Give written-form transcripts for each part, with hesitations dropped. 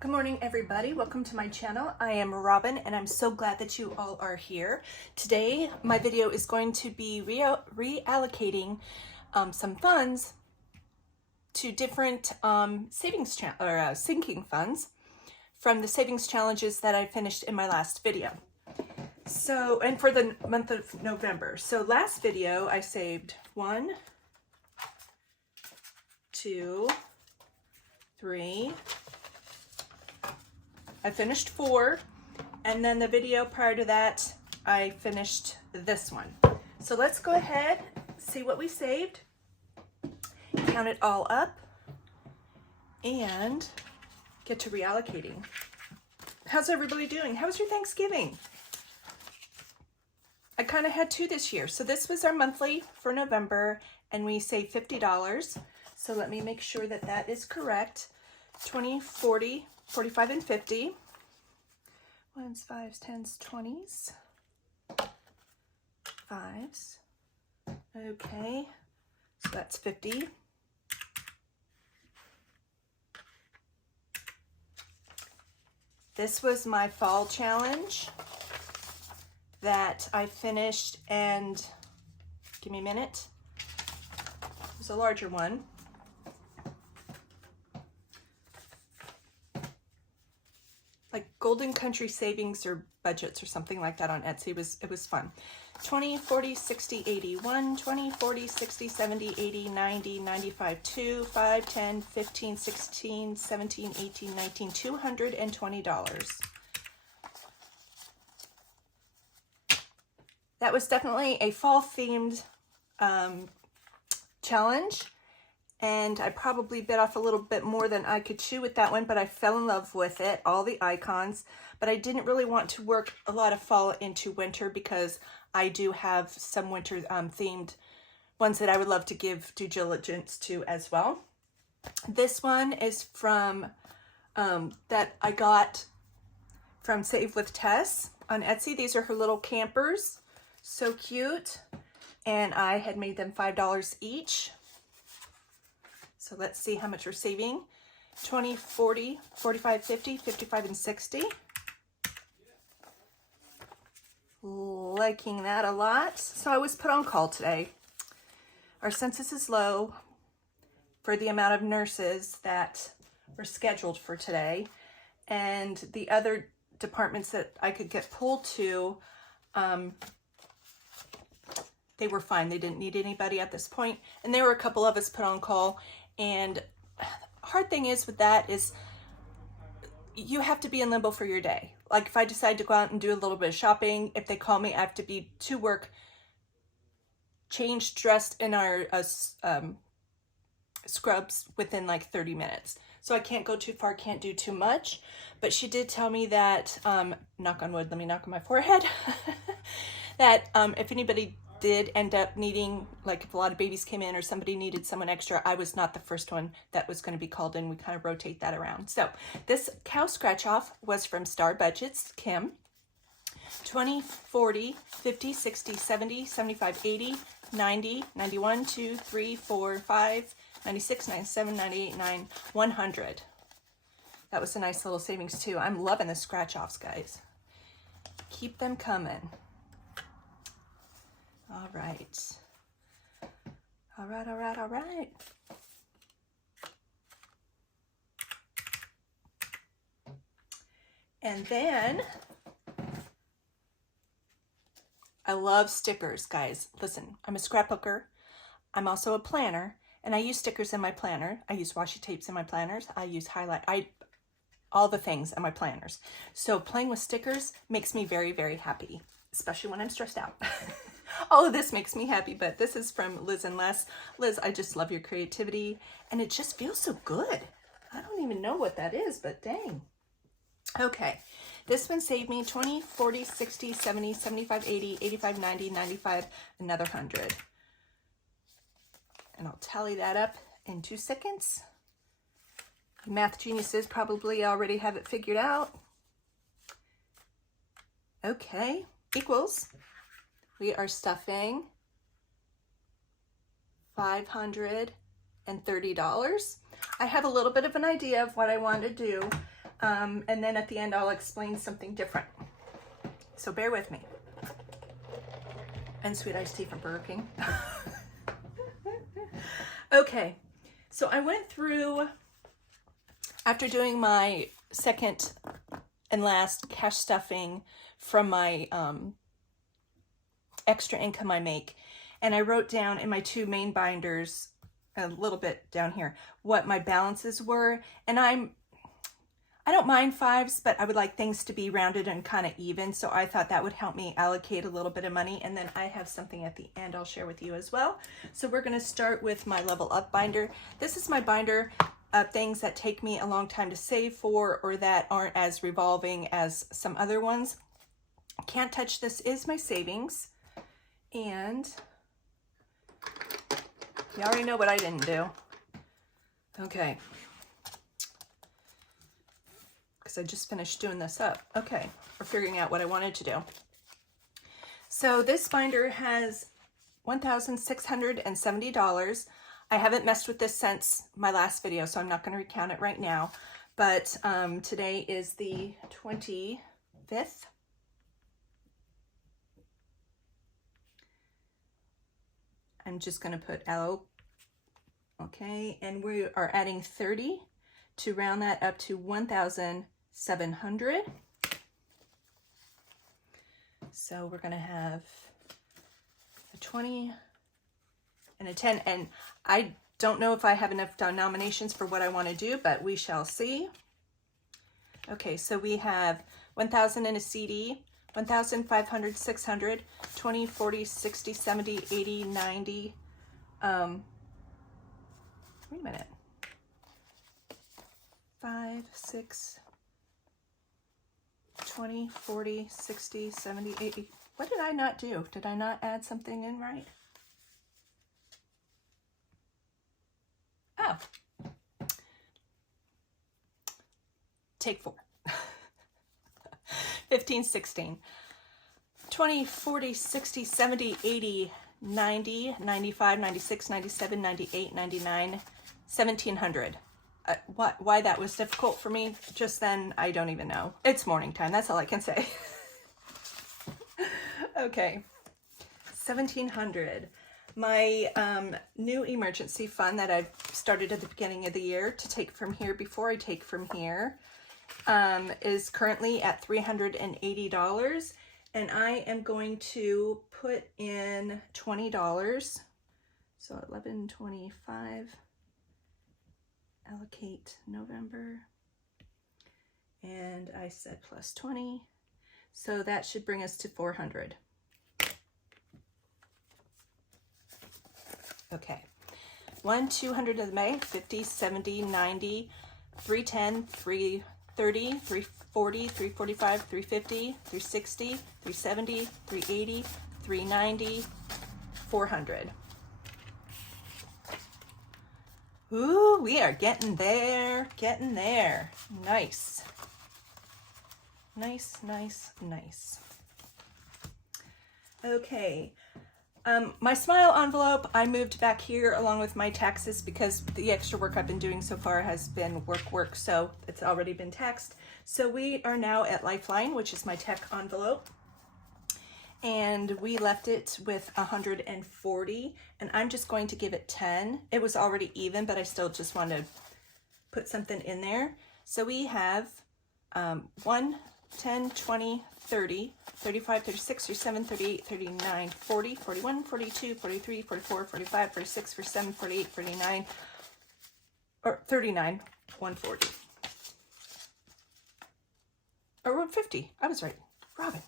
Good morning, everybody. Welcome to my channel. I am Robin, and I'm so glad that you all are here. Today, my video is going to be reallocating some funds to different sinking funds from the savings challenges that I finished in my last video. So, and for the month of November. So last video, I saved 1, 2, 3, I finished 4, and then the video prior to that, I finished this one. So let's go ahead, see what we saved, count it all up, and get to reallocating. How's everybody doing? How was your Thanksgiving? I kind of had 2 this year. So this was our monthly for November, and we saved $50. So let me make sure that that is correct. 20, 40, 45, and 50. 1s, 5s, 10s, 20s. 5s. Okay, so that's 50. This was my fall challenge that I finished, and give me a minute. It was a larger one. Like Golden Country Savings or Budgets or something like that on Etsy. It was fun. 20, 40, 60, 80, 1, 20, 40, 60, 70, 80, 90, 95, 2, 5, 10, 15, 16, 17, 18, 19, $220. That was definitely a fall themed challenge. And I probably bit off a little bit more than I could chew with that one, but I fell in love with it, all the icons. But I didn't really want to work a lot of fall into winter because I do have some winter themed ones that I would love to give due diligence to as well. This one is from, that I got from Save with Tess on Etsy. These are her little campers, so cute. And I had made them $5 each. So let's see how much we're saving. 20, 40, 45, 50, 55, and 60. Liking that a lot. So I was put on call today. Our census is low for the amount of nurses that were scheduled for today. And the other departments that I could get pulled to, they were fine. They didn't need anybody at this point. And there were a couple of us put on call. And hard thing is with that is you have to be in limbo for your day. Like if I decide to go out and do a little bit of shopping, if they call me, I have to be to work, changed, dressed in our scrubs within like 30 minutes. So I can't go too far, can't do too much. But she did tell me that, knock on wood, let me knock on my forehead, that if anybody did end up needing, like if a lot of babies came in or somebody needed someone extra, I was not the first one that was going to be called in. We kind of rotate that around. So this cow scratch off was from Star Budgets, Kim. 20, 40, 50, 60, 70, 75, 80, 90, 91, 2, 3, 4, 5, 96, 97, 98, 9, 100. That was a nice little savings too. I'm loving the scratch offs, guys. Keep them coming. All right. All right, all right, all right. And then I love stickers, guys. Listen, I'm a scrapbooker. I'm also a planner, and I use stickers in my planner. I use washi tapes in my planners. I use all the things in my planners. So playing with stickers makes me very, very happy, especially when I'm stressed out. All of this makes me happy, but this is from Liz and Les. Liz, I just love your creativity, and it just feels so good. I don't even know what that is, but dang. Okay, this one saved me 20, 40, 60, 70, 75, 80, 85, 90, 95, another 100. And I'll tally that up in 2 seconds. Math geniuses probably already have it figured out. Okay, equals. We are stuffing $530. I have a little bit of an idea of what I want to do. And then at the end, I'll explain something different. So bear with me. And sweet iced tea from Burger King. Okay, so I went through, after doing my second and last cash stuffing from my extra income I make, and I wrote down in my two main binders, a little bit down here, what my balances were. And I don't mind fives, but I would like things to be rounded and kind of even. So I thought that would help me allocate a little bit of money. And then I have something at the end I'll share with you as well. So we're going to start with my Level Up binder. This is my binder of things that take me a long time to save for, or that aren't as revolving as some other ones. Can't touch this is my savings. And you already know what I didn't do. Okay. Because I just finished doing this up. Okay, or figuring out what I wanted to do. So this binder has $1,670. I haven't messed with this since my last video, so I'm not going to recount it right now. But today is the 25th. I'm just going to put L. Okay, and we are adding 30 to round that up to 1,700. So we're going to have a 20 and a 10. And I don't know if I have enough denominations for what I want to do, but we shall see. Okay, so we have 1,000 in a CD, 1,500, 600, 20, 40, 60, 70, 80, 90. Wait a minute. 5, 6, 20, 40, 60, 70, 80. What did I not do? Did I not add something in right? Oh. Take 4. 15, 16, 20, 40, 60, 70, 80, 90, 95, 96, 97, 98, 99, 1,700. Why that was difficult for me just then, I don't even know. It's morning time. That's all I can say. Okay. 1,700. My new emergency fund that I've started at the beginning of the year to take from here before I take from here is currently at $380. And I am going to put in $20. So $11.25. Allocate November, and I said plus 20, so that should bring us to 400. Okay, 200 of the May, 50, 70, 90, 310, 330, 340, 345, 350, 360, 370, 380, 390, 400. Ooh, we are getting there, getting there. Nice. Nice, nice, nice. Okay. My Smile envelope, I moved back here along with my taxes because the extra work I've been doing so far has been work, so it's already been taxed. So we are now at Lifeline, which is my tech envelope. And we left it with 140, and I'm just going to give it 10. It was already even, but I still just want to put something in there. So we have 1, 10, 20, 30, 35, 36, 37, 38, 39, 40, 41, 42, 43, 44, 45, 46, 47, 48, 49, or 39, 140. Or 150, I was right. Robin.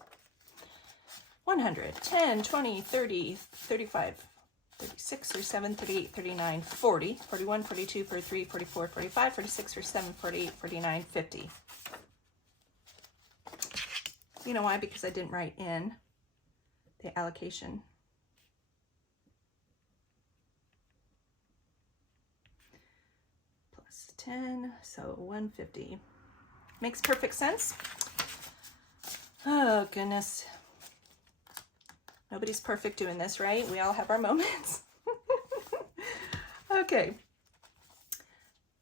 100, 10, 20, 30, 35, 36, 37, 38, 39, 40, 41, 42, 43, 44, 45, 46, 47, 48, 49, 50. You know why? Because I didn't write in the allocation. Plus 10, so 150. Makes perfect sense. Oh, goodness. Nobody's perfect doing this, right? We all have our moments. Okay.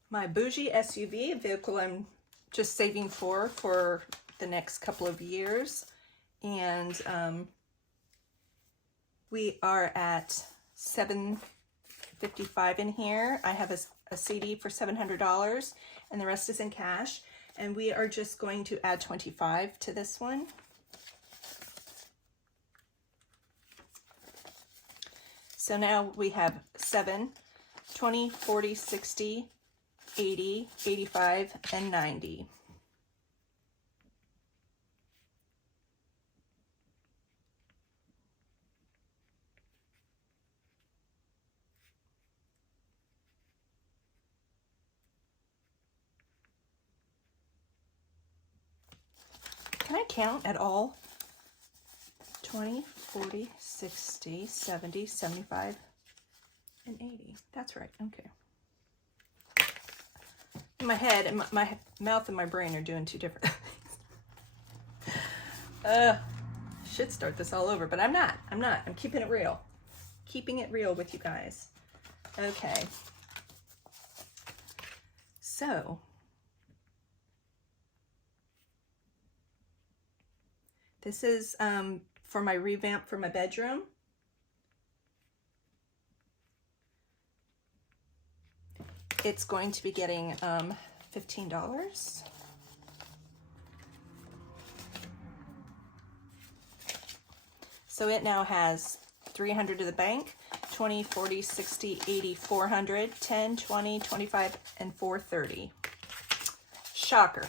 My bougie SUV, vehicle I'm just saving for the next couple of years. And we are at $755 in here. I have a CD for $700 and the rest is in cash. And we are just going to add 25 to this one. So now we have 7, 20, 40, 60, 80, 85, and 90. Can I count at all? 20, 40, 60, 70, 75, and 80. That's right. Okay. In my head, and my mouth and my brain are doing two different things. Should start this all over, but I'm not. I'm keeping it real. Keeping it real with you guys. Okay. So, this is for my revamp for my bedroom. It's going to be getting $15. So it now has 300 to the bank, 20, 40, 60, 80, 400, 10, 20, 25, and 430. Shocker.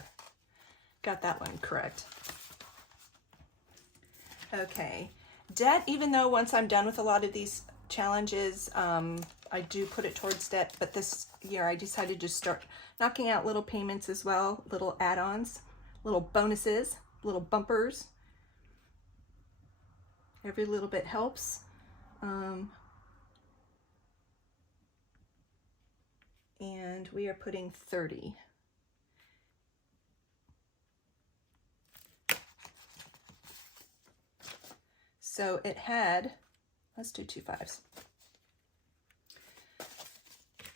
Got that one correct. Okay. Debt, even though once I'm done with a lot of these challenges, I do put it towards debt, but this year I decided to start knocking out little payments as well, little add-ons, little bonuses, little bumpers. Every little bit helps. And we are putting 30. So it had, let's do 2 5s.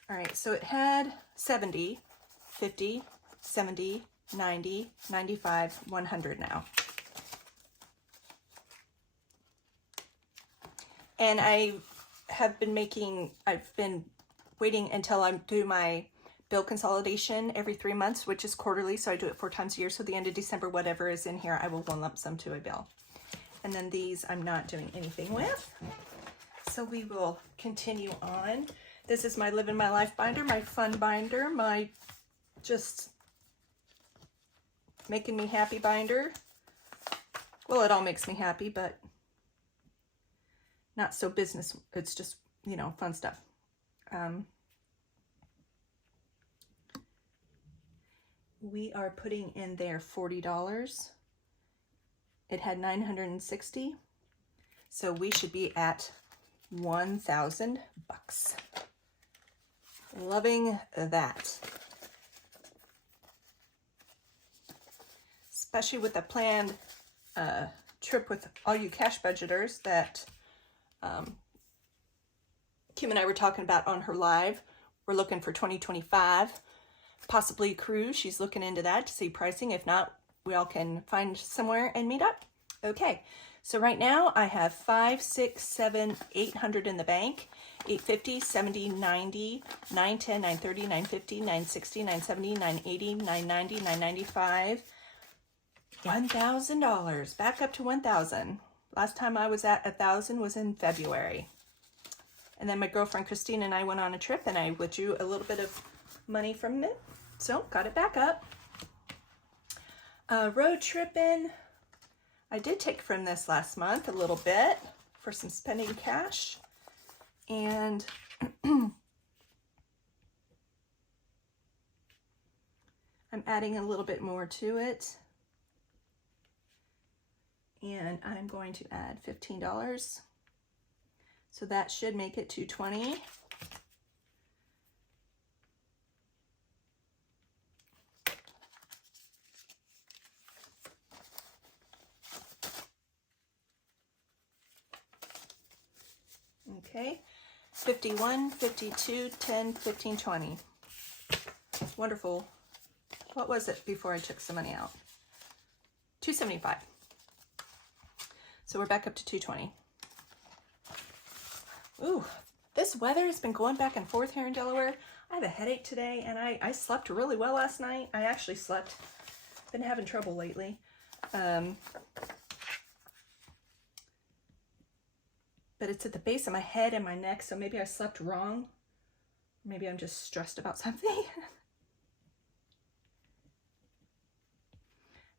All right, so it had 70, 50, 70, 90, 95, 100 now. And I've been waiting until I do my bill consolidation every 3 months, which is quarterly, so I do it 4 times a year. So at the end of December, whatever is in here, I will one lump sum to a bill. And then these I'm not doing anything with. So we will continue on. This is my Living My Life binder, my fun binder, my just making me happy binder. Well, it all makes me happy, but not so business. It's just, you know, fun stuff. We are putting in there $40. It had 960. So we should be at 1,000 bucks. Loving that. Especially with a planned trip with all you cash budgeters that Kim and I were talking about on her live. We're looking for 2025, possibly a cruise. She's looking into that to see pricing. If not, we all can find somewhere and meet up. Okay, so right now I have 5, 6, 7, 800 in the bank. 850, 70, 90, 910, 930, 950, 960, 970, 980, 990, 995, $1,000. Back up to 1,000. Last time I was at 1,000 was in February. And then my girlfriend Christine and I went on a trip and I withdrew a little bit of money from it. So got it back up. Road tripping. I did take from this last month a little bit for some spending cash. And I'm adding a little bit more to it. And I'm going to add $15. So that should make it $220. Okay, 51, 52, 10, 15, 20. Wonderful. What was it before I took some money out? $275. So we're back up to $220. Ooh, this weather has been going back and forth here in Delaware. I have a headache today, and I slept really well last night. I actually slept. Been having trouble lately. But it's at the base of my head and my neck, so maybe I slept wrong. Maybe I'm just stressed about something.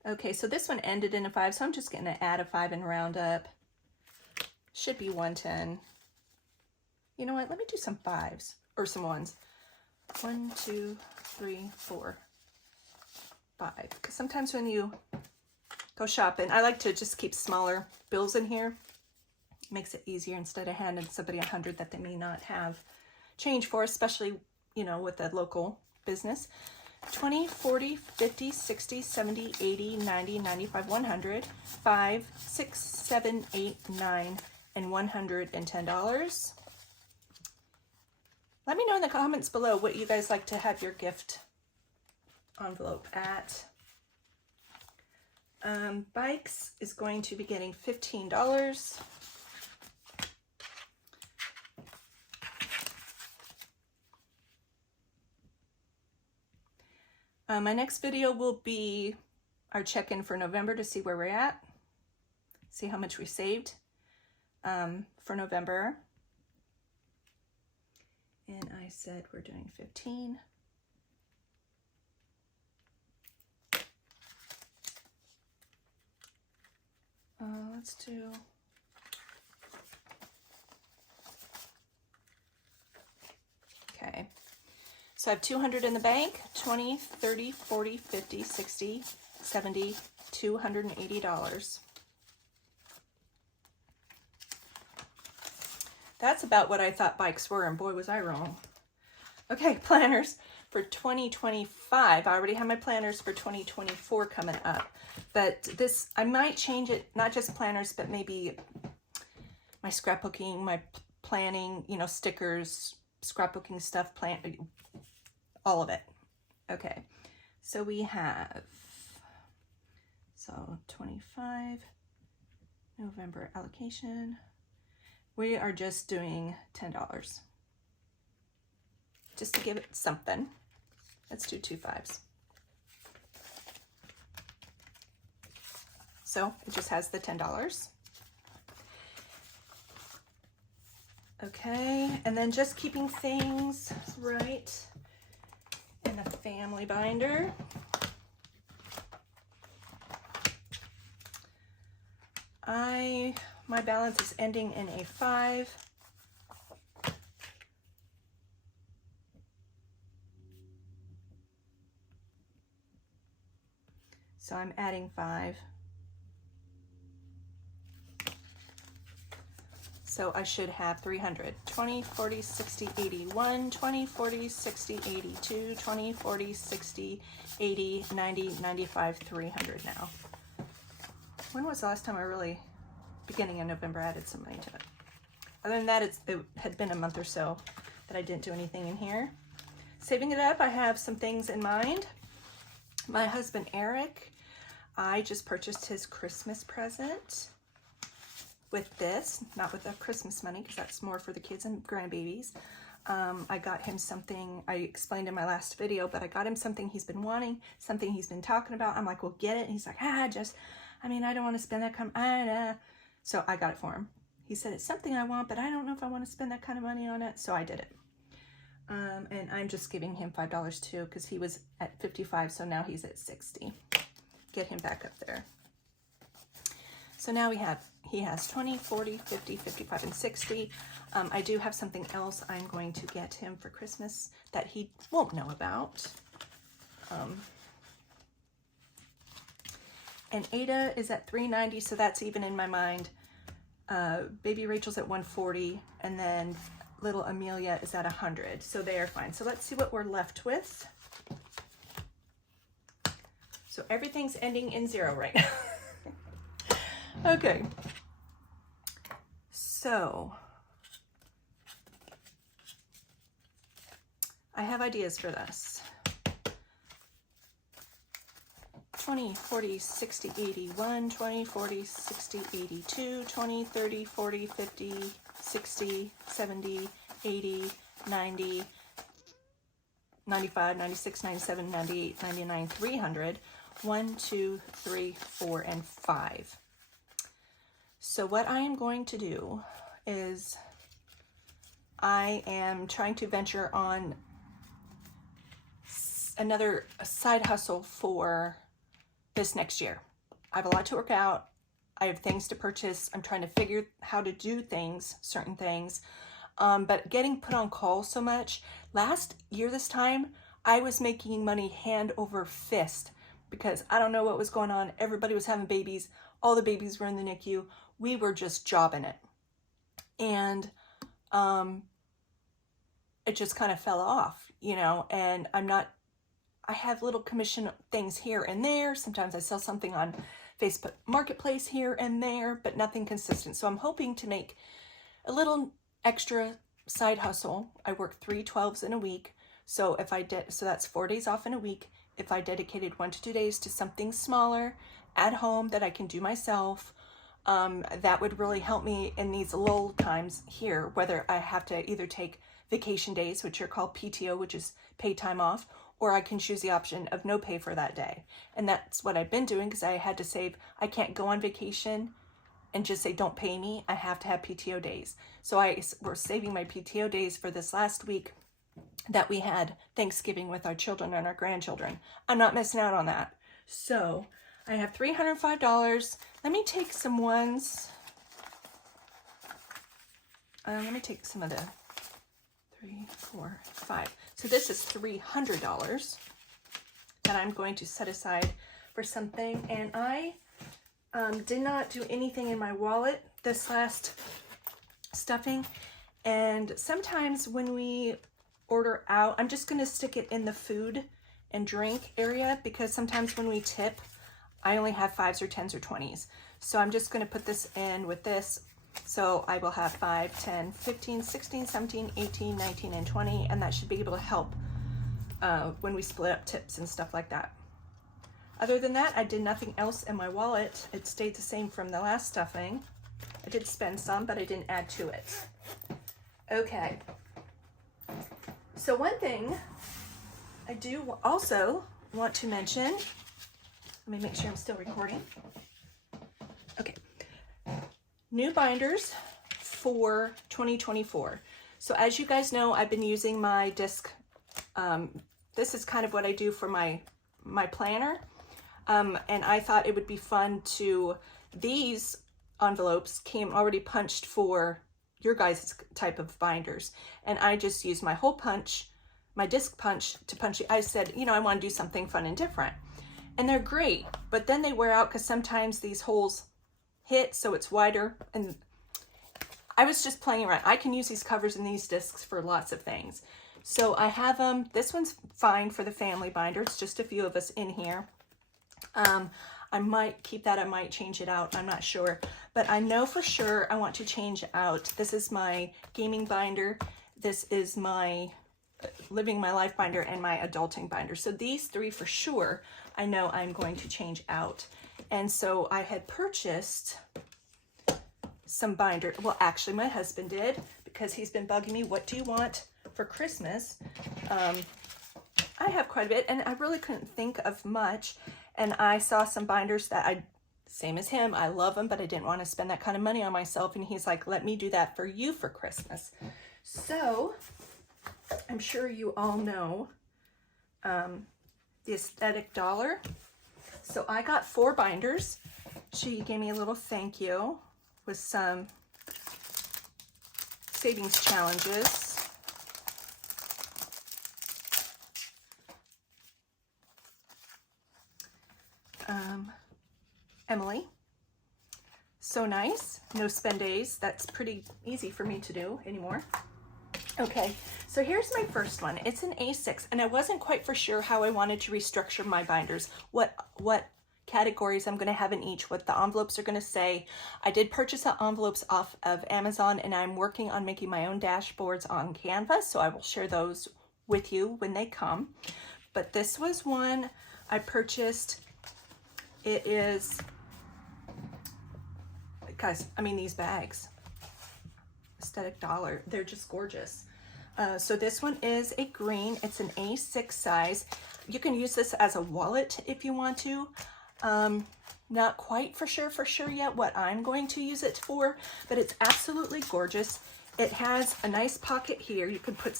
Okay, so this one ended in a 5, so I'm just going to add a 5 and round up. Should be 110. You know what? Let me do some 5s or some 1s. 1, 2, 3, 4, 5. Because sometimes when you go shopping, I like to just keep smaller bills in here. It makes it easier instead of handing somebody 100 that they may not have change for, especially, you know, with a local business. 20, 40, 50, 60, 70, 80, 90, 95, 100, 5, 6, 7, 8, 9, and $110. Let me know in the comments below what you guys like to have your gift envelope at. Bikes is going to be getting $15. My next video will be our check-in for November to see where we're at, see how much we saved for November. And I said we're doing 15. Let's do... Okay. So I have 200 in the bank, 20, 30, 40, 50, 60, 70, $280. That's about what I thought bikes were, and boy, was I wrong. Okay, planners for 2025. I already have my planners for 2024 coming up. But this, I might change it, not just planners, but maybe my scrapbooking, my planning, you know, stickers, scrapbooking stuff, all of it. Okay, so we have, so 25, November allocation. We are just doing $10. Just to give it something. Let's do 2 5s. So it just has the $10. Okay, and then just keeping things right in a family binder. My balance is ending in a 5. So I'm adding 5. So I should have 300. 20, 40, 60, 81, 20, 40, 60, 82, 20, 40, 60, 80, 90, 95, 300 now. When was the last time I really, beginning of November, added some money to it? Other than that, it had been a month or so that I didn't do anything in here. Saving it up, I have some things in mind. My husband, Eric, I just purchased his Christmas present with this, not with the Christmas money, because that's more for the kids and grandbabies. I got him something I explained in my last video, but I got him something he's been wanting, something he's been talking about. I'm like, well, get it. And he's like, I don't want to spend that kind of, So I got it for him. He said, it's something I want, but I don't know if I want to spend that kind of money on it. So I did it. And I'm just giving him $5 too, because he was at 55, so now he's at 60. Get him back up there. So now he has 20, 40, 50, 55, and 60. I do have something else I'm going to get him for Christmas that he won't know about. And Ada is at 390, so that's even in my mind. Baby Rachel's at 140, and then little Amelia is at 100, so they are fine. So let's see what we're left with. So everything's ending in 0 right now. Okay. So I have ideas for this. 20, 40, 60, 80, 1, 20, 40, 60, 82, 20, 30, 40, 50, 60, 70, 80, 90, 95, 96, 97, 98, 99, 300. 1, 2, 3, 4, and 5. So what I am going to do is I am trying to venture on another side hustle for this next year. I have a lot to work out. I have things to purchase. I'm trying to figure how to do things, certain things. But getting put on call so much. Last year this time, I was making money hand over fist because I don't know what was going on. Everybody was having babies. All the babies were in the NICU. We were just jobbing it. And it just kind of fell off, you know, and I have little commission things here and there. Sometimes I sell something on Facebook Marketplace here and there, but nothing consistent. So I'm hoping to make a little extra side hustle. I work 3 12s in a week. So if I did, so that's 4 days off in a week. If I dedicated 1 to 2 days to something smaller at home that I can do myself, that would really help me in these lull times here, whether I have to either take vacation days, which are called PTO, which is paid time off, or I can choose the option of no pay for that day. And that's what I've been doing because I had to save. I can't go on vacation and just say, don't pay me. I have to have PTO days. So we're saving my PTO days for this last week that we had Thanksgiving with our children and our grandchildren. I'm not missing out on that. So I have $305. Let me take some ones. Let me take some of the 3, 4, 5. So this is $300 that I'm going to set aside for something. And I did not do anything in my wallet this last stuffing. And sometimes when we order out, I'm just going to stick it in the food and drink area because sometimes when we tip, I only have 5s or 10s or 20s. So I'm just going to put this in with this. So I will have 5, 10, 15, 16, 17, 18, 19, and 20, and that should be able to help when we split up tips and stuff like that. Other than that, I did nothing else in my wallet. It stayed the same from the last stuffing. I did spend some, but I didn't add to it. Okay. So one thing I do also want to mention, let me make sure I'm still recording. Okay. New binders for 2024. So as you guys know, I've been using my disc. This is kind of what I do for my planner. And I thought it would be fun to, these envelopes came already punched for your guys' type of binders. And I just used my hole punch, my disc punch to punch it. I said, you know, I want to do something fun and different. And they're great, but then they wear out because sometimes these holes hit, so it's wider. And I was just playing around. I can use these covers and these discs for lots of things. So I have them. This one's fine for the family binder. It's just a few of us in here. I might keep that. I might change it out. I'm not sure. But I know for sure I want to change out. This is my gaming binder. This is my living my life binder and my adulting binder. So these 3 for sure, I know I'm going to change out. And so I had purchased some binder. Well, actually my husband did because he's been bugging me. What do you want for Christmas? I have quite a bit and I really couldn't think of much. And I saw some binders that same as him, I love them, but I didn't want to spend that kind of money on myself. And he's like, let me do that for you for Christmas. So I'm sure you all know the Aesthetic Dollar. So I got 4 binders. She gave me a little thank you with some savings challenges. Emily. So nice. No spend days. That's pretty easy for me to do anymore. Okay, so here's my first one. It's an A6, and I wasn't quite for sure how I wanted to restructure my binders, what categories I'm going to have in each, what the envelopes are going to say. I did purchase the envelopes off of Amazon, and I'm working on making my own dashboards on Canva, so I will share those with you when they come. But this was one I purchased It is, guys, I mean, these bags, aesthetic dollar, they're just gorgeous. So this one is a green. It's an A6 size. You can use this as a wallet if you want to. Not quite for sure yet what I'm going to use it for, but it's absolutely gorgeous. It has a nice pocket here. You can put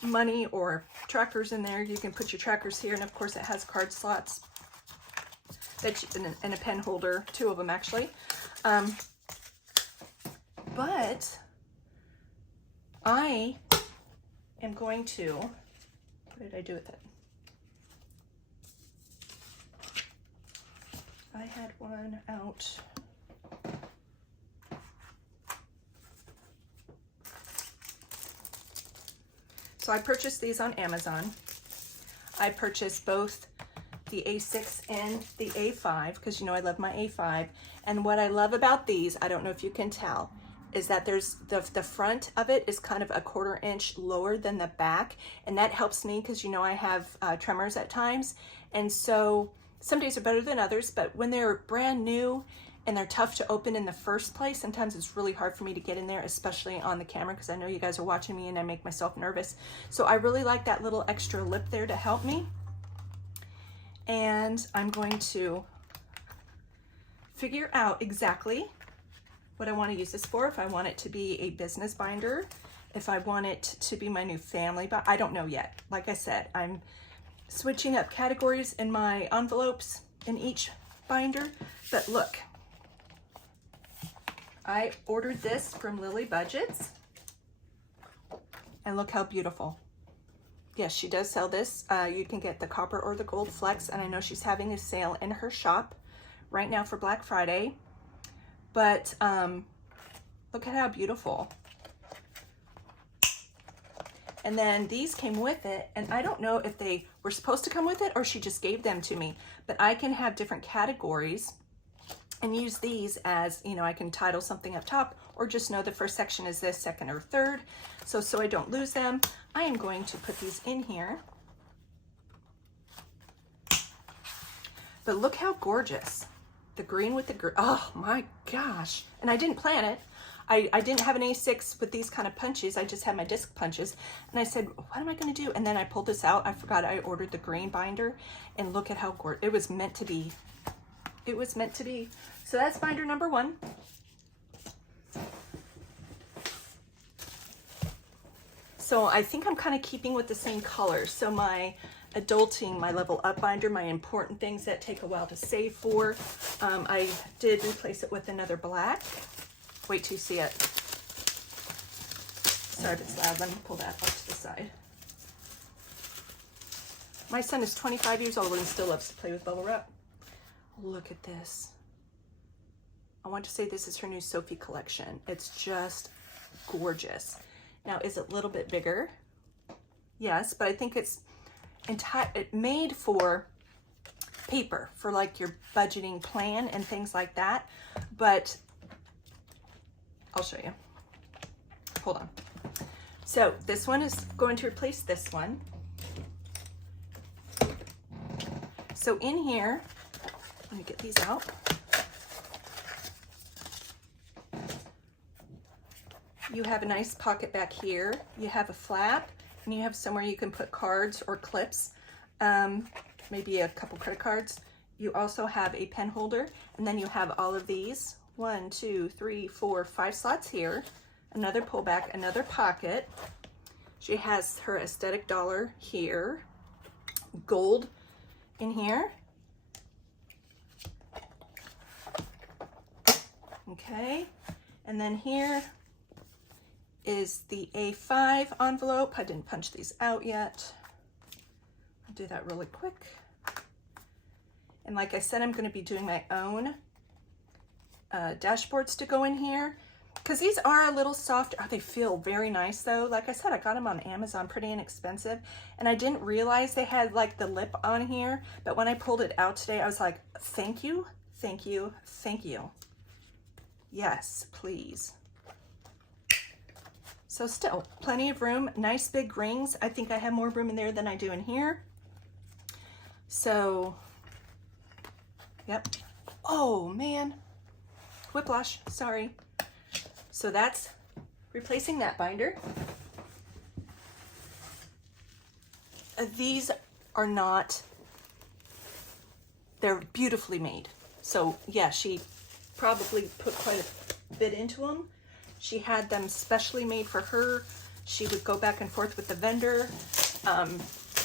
money or trackers in there. You can put your trackers here, and of course it has card slots that and a pen holder, 2 of them actually. But I am going to, what did I do with it? I had one out. So I purchased these on Amazon. I purchased both the A6 and the A5 because, you know, I love my A5. And what I love about these, I don't know if you can tell, is that there's the front of it is kind of a 1/4 inch lower than the back. And that helps me because, you know, I have tremors at times. And so some days are better than others, but when they're brand new and they're tough to open in the first place, sometimes it's really hard for me to get in there, especially on the camera, because I know you guys are watching me and I make myself nervous. So I really like that little extra lip there to help me. And I'm going to figure out exactly what I want to use this for. If I want it to be a business binder, if I want it to be my new family, but I don't know yet. Like I said, I'm switching up categories in my envelopes in each binder. But look, I ordered this from Lily Budgets, and look how beautiful. Yes, she does sell this. You can get the copper or the gold flex, and I know she's having a sale in her shop right now for Black Friday. But look at how beautiful. And then these came with it, and I don't know if they were supposed to come with it or she just gave them to me, but I can have different categories and use these as, you know, I can title something up top or just know the first section is this, second or third. So I don't lose them. I am going to put these in here. But look how gorgeous. The green with the green. Oh my gosh. And I didn't plan it. I didn't have an A6 with these kind of punches. I just had my disc punches. And I said, what am I going to do? And then I pulled this out. I forgot I ordered the green binder. And look at how gorgeous. It was meant to be. It was meant to be. So that's binder number 1. So I think I'm kind of keeping with the same colors. So my adulting, my level up binder, my important things that take a while to save for. I did replace it with another black. Wait till you see it. Sorry if it's loud. Let me pull that off to the side. My son is 25 years old and still loves to play with bubble wrap. Look at this. I want to say this is her new Sophie collection. It's just gorgeous. Now, is it a little bit bigger? Yes, but I think it's made for paper, for like your budgeting plan and things like that. But I'll show you. Hold on. So this one is going to replace this one. So in here, let me get these out. You have a nice pocket back here. You have a flap, and you have somewhere you can put cards or clips, maybe a couple credit cards. You also have a pen holder, and then you have all of these. 1, 2, 3, 4, 5 slots here. Another pullback, another pocket. She has her aesthetic dollar here. Gold in here. Okay, and then here is the A5 envelope. I didn't punch these out yet. I'll do that really quick. And like I said, I'm going to be doing my own dashboards to go in here because these are a little soft. Oh, they feel very nice though. Like I said, I got them on Amazon, pretty inexpensive, and I didn't realize they had like the lip on here, but when I pulled it out today, I was like, thank you, thank you, thank you. Yes, please. So still plenty of room, nice big rings. I think I have more room in there than I do in here. So Yep. Oh man, whiplash, sorry. So that's replacing that binder. These are not, they're beautifully made. So yeah, she probably put quite a bit into them. She had them specially made for her. She would go back and forth with the vendor.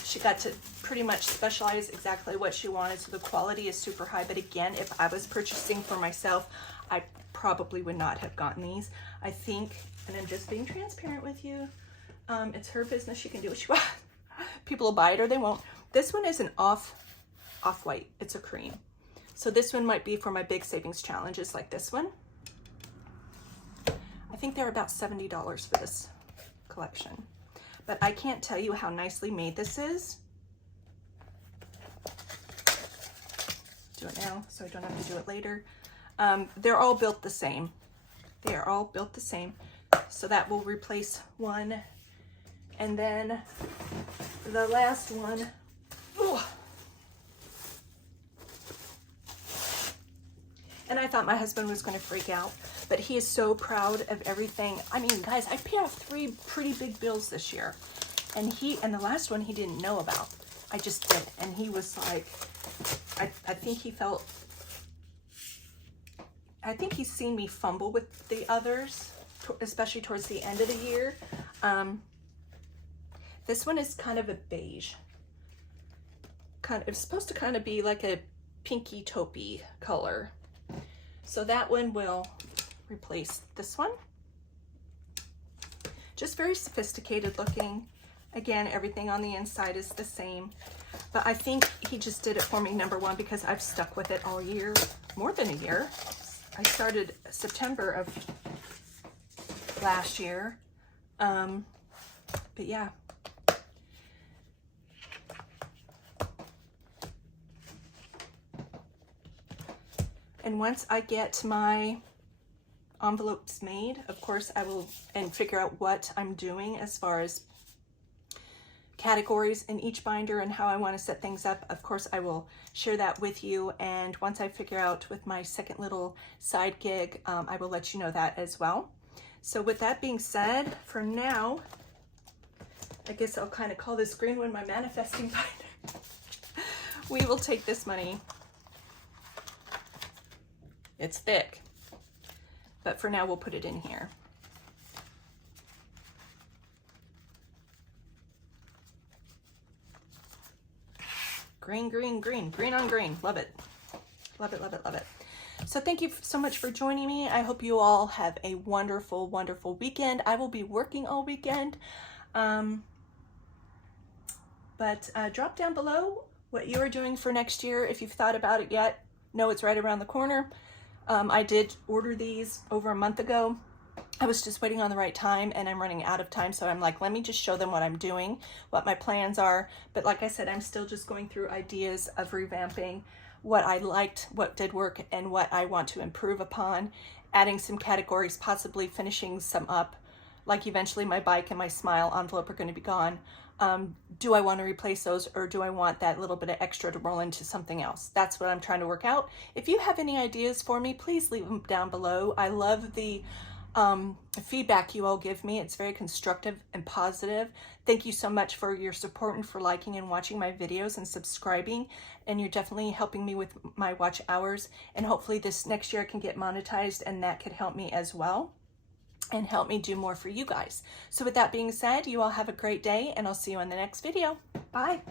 She got to pretty much specialize exactly what she wanted, so the quality is super high. But again, if I was purchasing for myself, I probably would not have gotten these. I think, and I'm just being transparent with you, it's her business. She can do what she wants. People will buy it or they won't. This one is an off-white. It's a cream. So this one might be for my big savings challenges like this one. I think they're about $70 for this collection. But I can't tell you how nicely made this is. Do it now so I don't have to do it later. They're all built the same. They are all built the same. So that will replace one. And then the last one. Ooh. And I thought my husband was going to freak out, but he is so proud of everything. I mean, guys, I paid off 3 pretty big bills this year, and the last one he didn't know about. I just did, and he was like, I think he felt, I think he's seen me fumble with the others, especially towards the end of the year. This one is kind of a beige. It's supposed to kind of be like a pinky taupey color. So that one will replace this one. Just very sophisticated looking. Again, everything on the inside is the same. But I think he just did it for me, number one, because I've stuck with it all year, more than a year. I started September of last year. But yeah. And once I get my envelopes made, of course I will, and figure out what I'm doing as far as categories in each binder and how I want to set things up. Of course I will share that with you. And once I figure out with my second little side gig, I will let you know that as well. So with that being said, for now, I guess I'll kind of call this green one my manifesting binder. We will take this money. It's thick, but for now we'll put it in here. Green, green, green, green on green. Love it. Love it, love it, love it. So thank you so much for joining me. I hope you all have a wonderful, wonderful weekend. I will be working all weekend. But drop down below what you are doing for next year. If you've thought about it yet, know it's right around the corner. I did order these over a month ago. I was just waiting on the right time, and I'm running out of time. So I'm like, let me just show them what I'm doing, what my plans are. But like I said, I'm still just going through ideas of revamping what I liked, what did work, and what I want to improve upon, adding some categories, possibly finishing some up. Like eventually my bike and my smile envelope are going to be gone. Do I want to replace those, or do I want that little bit of extra to roll into something else? That's what I'm trying to work out. If you have any ideas for me, please leave them down below. I love the feedback you all give me. It's very constructive and positive. Thank you so much for your support and for liking and watching my videos and subscribing. And you're definitely helping me with my watch hours. And hopefully this next year I can get monetized, and that could help me as well and help me do more for you guys. So with that being said, you all have a great day, and I'll see you in the next video. Bye.